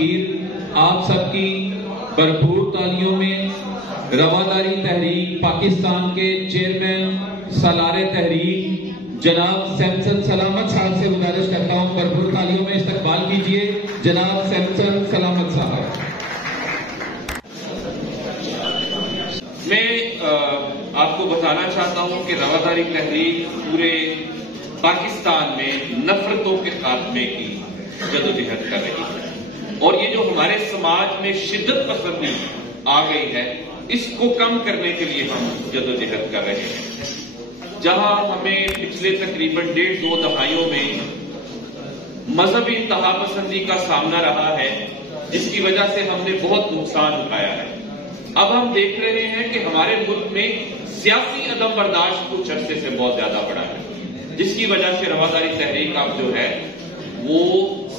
تاخیر آپ سب کی بھرپور تالیوں میں رواداری تحریک پاکستان کے چیئرمین سالار تحریک جناب سیمسن سلامت صاحب سے گزارش کرتا ہوں بھرپور تالیوں میں استقبال کیجیے جناب سیمسن سلامت صاحب۔ میں آپ کو بتانا چاہتا ہوں کہ رواداری تحریک پورے پاکستان میں نفرتوں کے خاتمے کی جدوجہد کر رہی ہے، اور یہ جو ہمارے سماج میں شدت پسندی آ گئی ہے اس کو کم کرنے کے لیے ہم جدوجہد کر رہے ہیں۔ جہاں ہمیں پچھلے تقریباً 1.5-2 دہائیوں میں مذہبی انتہا پسندی کا سامنا رہا ہے جس کی وجہ سے ہم نے بہت نقصان اٹھایا ہے، اب ہم دیکھ رہے ہیں کہ ہمارے ملک میں سیاسی عدم برداشت کچھ عرصے سے بہت زیادہ بڑھا ہے، جس کی وجہ سے رواداری تحریک اب جو ہے وہ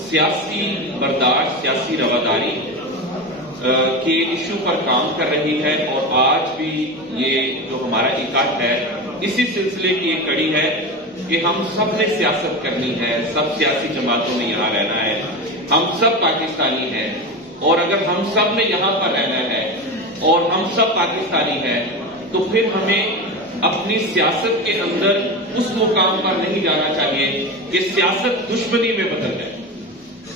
سیاسی برداشت سیاسی رواداری کے ایشو پر کام کر رہی ہے، اور آج بھی یہ جو ہمارا اکٹھ ہے اسی سلسلے کی ایک کڑی ہے کہ ہم سب نے سیاست کرنی ہے، سب سیاسی جماعتوں میں یہاں رہنا ہے، ہم سب پاکستانی ہیں، اور اگر ہم سب نے یہاں پر رہنا ہے اور ہم سب پاکستانی ہیں تو پھر ہمیں اپنی سیاست کے اندر اس مقام پر نہیں جانا چاہیے کہ سیاست دشمنی میں بدل جائے،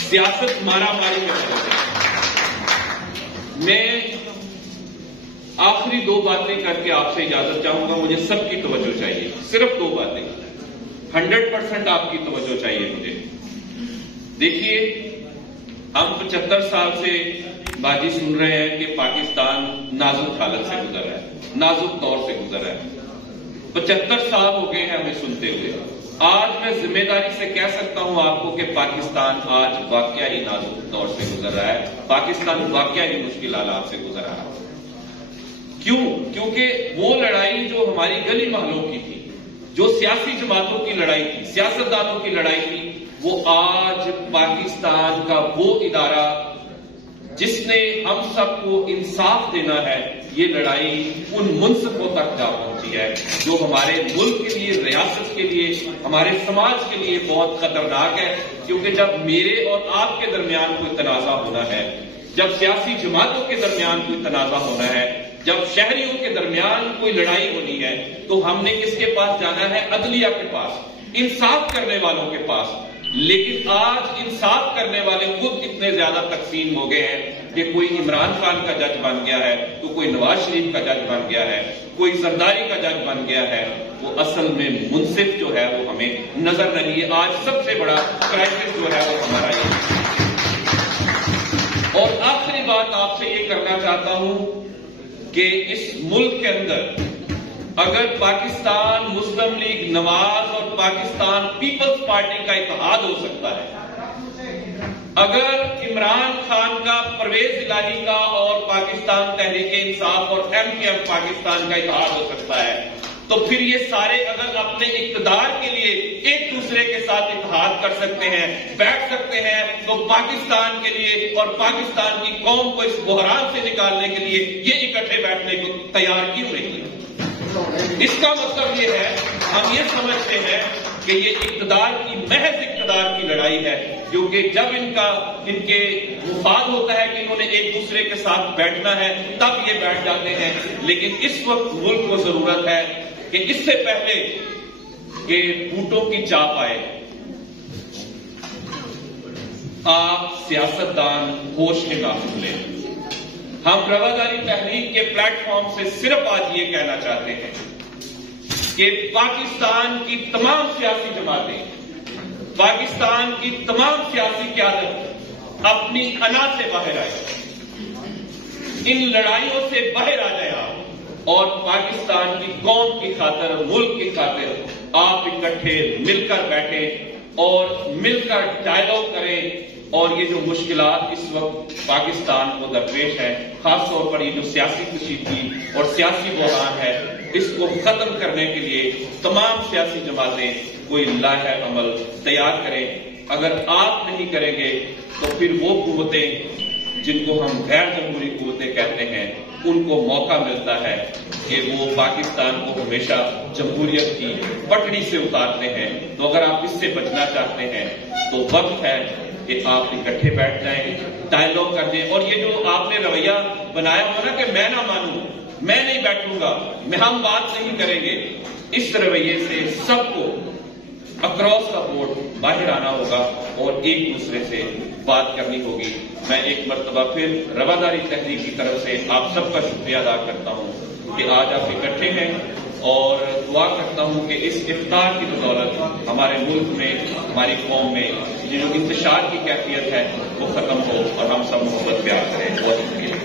سیاست مارا ماری میں بدل جائے۔ میں آخری 2 باتیں کر کے آپ سے اجازت چاہوں گا، مجھے سب کی توجہ چاہیے، صرف 2 باتیں 100% آپ کی توجہ چاہیے مجھے۔ دیکھیے، ہم 75 سال سے باجی سن رہے ہیں کہ پاکستان نازک حالت سے گزر رہا ہے، نازک دور سے گزر رہا ہے، 75 سال ہو گئے ہیں ہمیں سنتے ہوئے۔ آج میں ذمہ داری سے کہہ سکتا ہوں آپ کو کہ پاکستان آج واقعہ ہی نازک دور سے گزر رہا ہے، پاکستان واقعہ ہی مشکل حالات سے گزر رہا ہے۔ کیوں؟ کیونکہ وہ لڑائی جو ہماری گلی محلوں کی تھی، جو سیاسی جماعتوں کی لڑائی تھی، سیاستدانوں کی لڑائی تھی، وہ آج پاکستان کا وہ ادارہ جس نے ہم سب کو انصاف دینا ہے، یہ لڑائی ان منصفوں تک جا پہنچی ہے جو ہمارے ملک کے لیے، ریاست کے لیے، ہمارے سماج کے لیے بہت خطرناک ہے۔ کیونکہ جب میرے اور آپ کے درمیان کوئی تنازع ہونا ہے، جب سیاسی جماعتوں کے درمیان کوئی تنازع ہونا ہے، جب شہریوں کے درمیان کوئی لڑائی ہونی ہے، تو ہم نے کس کے پاس جانا ہے؟ عدلیہ کے پاس، انصاف کرنے والوں کے پاس۔ لیکن آج انصاف کرنے والے خود اتنے زیادہ تقسیم ہو گئے ہیں کہ کوئی عمران خان کا جج بن گیا ہے تو کوئی نواز شریف کا جج بن گیا ہے، کوئی زرداری کا جج بن گیا ہے، وہ اصل میں منصف جو ہے وہ ہمیں نظر نہیں ہے۔ آج سب سے بڑا کرائسس جو ہے وہ ہمارا یہ ہے۔ اور آخری بات آپ سے یہ کرنا چاہتا ہوں کہ اس ملک کے اندر اگر پاکستان مسلم لیگ نواز اور پاکستان پیپلز پارٹی کا اتحاد ہو سکتا ہے، اگر عمران خان کا، پرویز الہی کا اور پاکستان تحریک انصاف اور MKM پاکستان کا اتحاد ہو سکتا ہے، تو پھر یہ سارے اگر اپنے اقتدار کے لیے ایک دوسرے کے ساتھ اتحاد کر سکتے ہیں، بیٹھ سکتے ہیں، تو پاکستان کے لیے اور پاکستان کی قوم کو اس بحران سے نکالنے کے لیے یہ اکٹھے بیٹھنے کو تیار کیوں نہیں ہے؟ اس کا مطلب یہ ہے، ہم یہ سمجھتے ہیں کہ یہ اقتدار کی، محض اقتدار کی لڑائی ہے، کیونکہ جب ان کے مفاد ہوتا ہے کہ انہوں نے ایک دوسرے کے ساتھ بیٹھنا ہے تب یہ بیٹھ جاتے ہیں۔ لیکن اس وقت ملک کو ضرورت ہے کہ اس سے پہلے کہ بوٹوں کی چاپ آئے، آپ سیاستدان ہوش نگاہ لیں۔ ہم رواداری تحریک کے پلیٹ فارم سے صرف آج یہ کہنا چاہتے ہیں کہ پاکستان کی تمام سیاسی جماعتیں، پاکستان کی تمام سیاسی قیادت اپنی انا سے باہر آئے، ان لڑائیوں سے باہر آ جائے آپ، اور پاکستان کی قوم کی خاطر، ملک کی خاطر آپ اکٹھے مل کر بیٹھیں اور مل کر ڈائیلاگ کریں، اور یہ جو مشکلات اس وقت پاکستان کو درپیش ہے، خاص طور پر یہ جو سیاسی کشیدگی اور سیاسی بحران ہے، اس کو ختم کرنے کے لیے تمام سیاسی جماعتیں کوئی لائحہ عمل تیار کریں۔ اگر آپ نہیں کریں گے تو پھر وہ قوتیں جن کو ہم غیر جمہوری قوتیں کہتے ہیں، ان کو موقع ملتا ہے کہ وہ پاکستان کو ہمیشہ جمہوریت کی پٹڑی سے اتارتے ہیں۔ تو اگر آپ اس سے بچنا چاہتے ہیں تو وقت ہے کہ آپ اکٹھے بیٹھ جائیں، ڈائلگ کر دیں. اور یہ جو آپ نے رویہ بنایا ہو نا کہ میں نہ مانوں, میں نہیں بیٹھوں گا, ہم بات نہیں کریں گے, اس رویے سے سب کو اکراس دا بورڈ باہر آنا ہوگا اور ایک دوسرے سے بات کرنی ہوگی. میں ایک مرتبہ پھر رواداری تحریک کی طرف سے آپ سب کا شکریہ ادا کرتا ہوں کہ آج آپ اکٹھے ہیں, اور دعا کرتا ہوں کہ اس افطار کی بدولت ہمارے ملک میں, ہماری قوم میں جو انتشار کی کیفیت ہے وہ ختم ہو اور ہم سب محبت پیار کریں. بہت شکریہ.